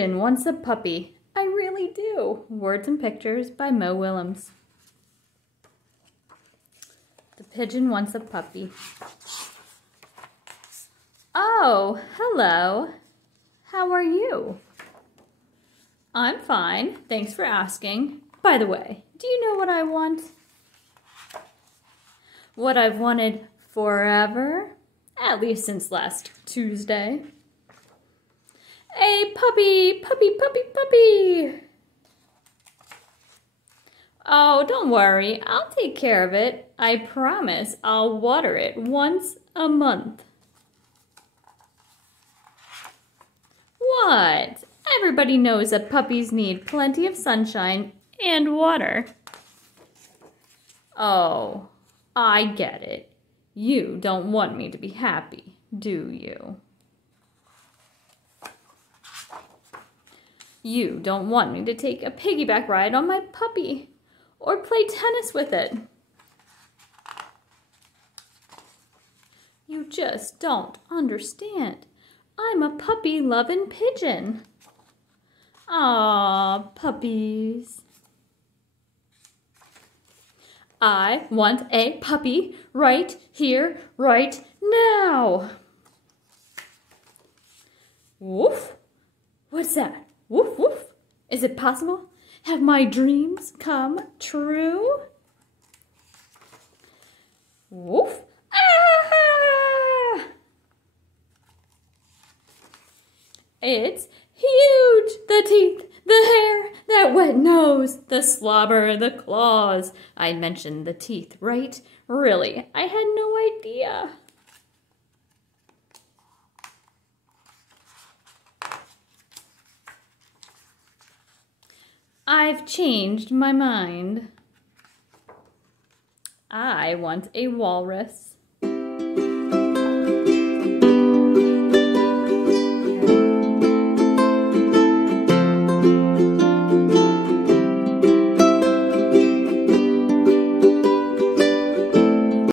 pigeon wants a puppy. I really do. Words and Pictures by Willems. The pigeon wants a puppy. Oh, hello. How are you? I'm fine. Thanks for asking. By the way, do you know what I want? What I've wanted forever, at least since last Tuesday. A puppy, puppy, puppy, puppy. Oh, don't worry. I'll take care of it. I promise I'll water it once a month. What? Everybody knows that puppies need plenty of sunshine and water. Oh, I get it. You don't want me to be happy, do you? You don't want me to take a piggyback ride on my puppy or play tennis with it. You just don't understand. I'm a puppy-loving pigeon. Aw, puppies. I want a puppy right here, right now. Woof. What's that? Woof, woof. Is it possible? Have my dreams come true? Woof. Ah! It's huge. The teeth, the hair, that wet nose, the slobber, the claws. I mentioned the teeth, right? Really, I had no idea. I've changed my mind. I want a walrus.